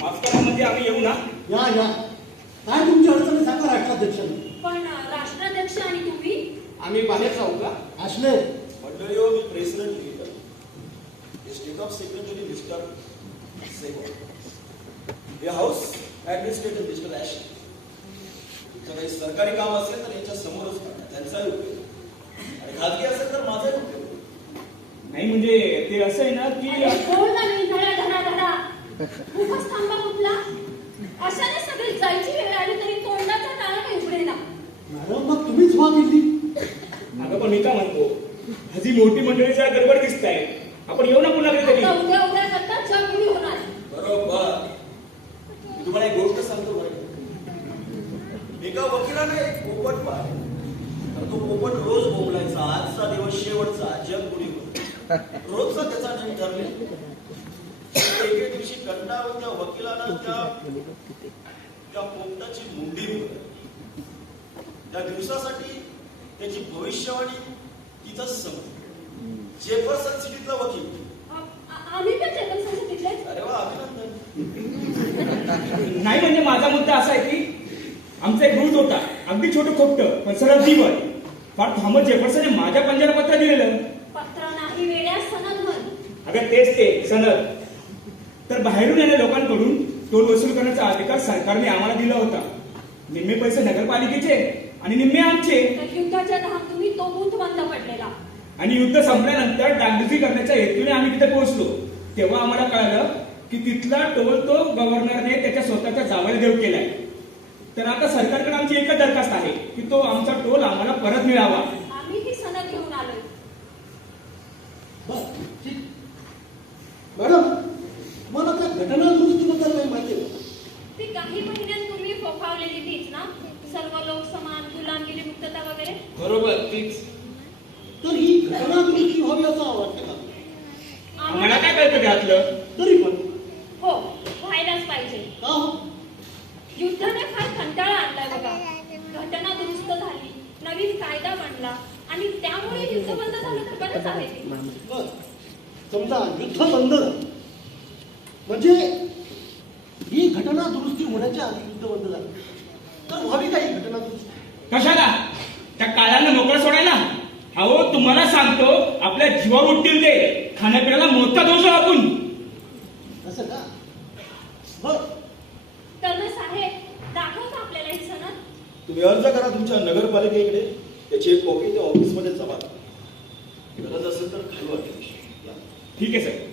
माफ करा म्हणजे आम्ही येऊ ना? या या, काय तुमची अडचणी सांगा राष्ट्राध्यक्षांनी. पण राष्ट्राध्यक्ष आणि तुम्ही आम्ही बाहेर जाऊ का? असले मंडळी हो, मी प्रेसिडेंट लिहितो स्टेट ऑफ सेक्रेटरी मिस्टर सेगो, हे हाऊस ऍडमिनिस्ट्रेटिव्ह मिस्टर ॲश. तुमचं काही सरकारी काम असेल तर याच्या समोरच करा, त्यांचाही उपयोग आणि खाजगी असेल तर माझाही उपयोग. नाही म्हणजे ते असं आहे ना की बोल ना मी धडा धडा धडा खूपच थांबा कुठला. अशाने सगळी जायची वेळ आली तरी तोंडाचा टाळा काही उघडे ना. मॅडम मग तुम्हीच व्हा गेली. अगं पण मी का म्हणतो, हजी मोठी मंडळी जरा गडबड दिसत आहे, आपण येऊ ना पुन्हा कधीतरी. आता उद्या उद्या करता जग उडी होणार. बरोबर. मी तुम्हाला एक गोष्ट सांगतो बरं. एका वकिलाने एक पोपट पाहिला, तर तो पोपट रोज बोलायचा, आजचा दिवस शेवटचा, जग पुढे होत रोजचा त्याचा नियम ठरले. एके दिवशी कंटाळून त्या वकिलानं त्या पोपटाची मुंडी उघडली. त्या दिवसासाठी त्याची भविष्यवाणी तिचा संपली. जेफरसन सिटीतला वकील. आम्ही पण जेफरसन सिटीतले. अरे वा, अभिनंदन. नाही म्हणजे माझा मुद्दा असा आहे की आमचा एक रूट होता, अगदी छोटं खोपटं पण सरळ जीवन. फार थॉमस जेफरसनने माझ्या पंजाला पत्र दिलेलं. पत्र नाही, वेड्या सनद म्हण. अगं तेच ते सनद. तर बाहेरून येणाऱ्या लोकांकडून टोल वसूल करण्याचा अधिकार सरकारने आम्हाला दिला होता. निम्मे पैसे नगरपालिकेचे आणि निम्मे आमचे. तर युद्धाच्या धाम तुम्ही तो बूथ बंद पडलेला. आणि युद्ध संपल्यानंतर डागडुजी करण्याच्या हेतूने आम्ही तिथे पोहोचलो. तेव्हा आम्हाला कळालं की तिथला टोल तो गव्हर्नरने त्याच्या स्वतःच्या जावयाला देऊ केलाय. तर आता सरकारकडे आमची एकच दरखास्त आहे की तो आमचा टोल आम्हाला परत मिळावा. आम्ही ही सनद घेऊन आलोय. बस ठीक. मॅडम मला त्या घटना दुरुस्तीबद्दल काही माहिती आहे का? ती काही महिन्यांपूर्वी फोफावलेली तीच ना, सर्व लोक समान, गुलामगिरी मुक्तता वगैरे. बरोबर तीच. तर ही घटना दुरुस्ती व्हावी असं वाटतं का? आम्हाला काय कळतं त्यातलं? तरी पण हो, व्हायलाच पाहिजे. का हो? युद्धाने फार कंटाळा आणलाय बघा. घटना दुरुस्त झाली, नवीन कायदा बनला आणि त्यामुळे युद्ध बंद झालं तर बरंच आहे ते. बरं, समजा युद्ध बंद झालं म्हणजे ही घटना दुरुस्ती होण्याच्या आधी युद्ध बंद झालं तर व्हावी का ही घटना दुरुस्ती? कशाला? त्या काळानं मोकळा सोडायला? अहो तुम्हाला सांगतो, आपल्या जीवावर उठतील ते. खाण्यापिण्याला मोठा दोष आहे आपण. असं का? बर तर साहेब दाखवतो आपल्याला ही सनद. तुम्ही अर्ज करा तुमच्या नगरपालिकेकडे, त्याची एक कॉपी त्या ऑफिसमध्ये जमा करा. गरज असेल तर खाली वाटेल. ठीक आहे सर.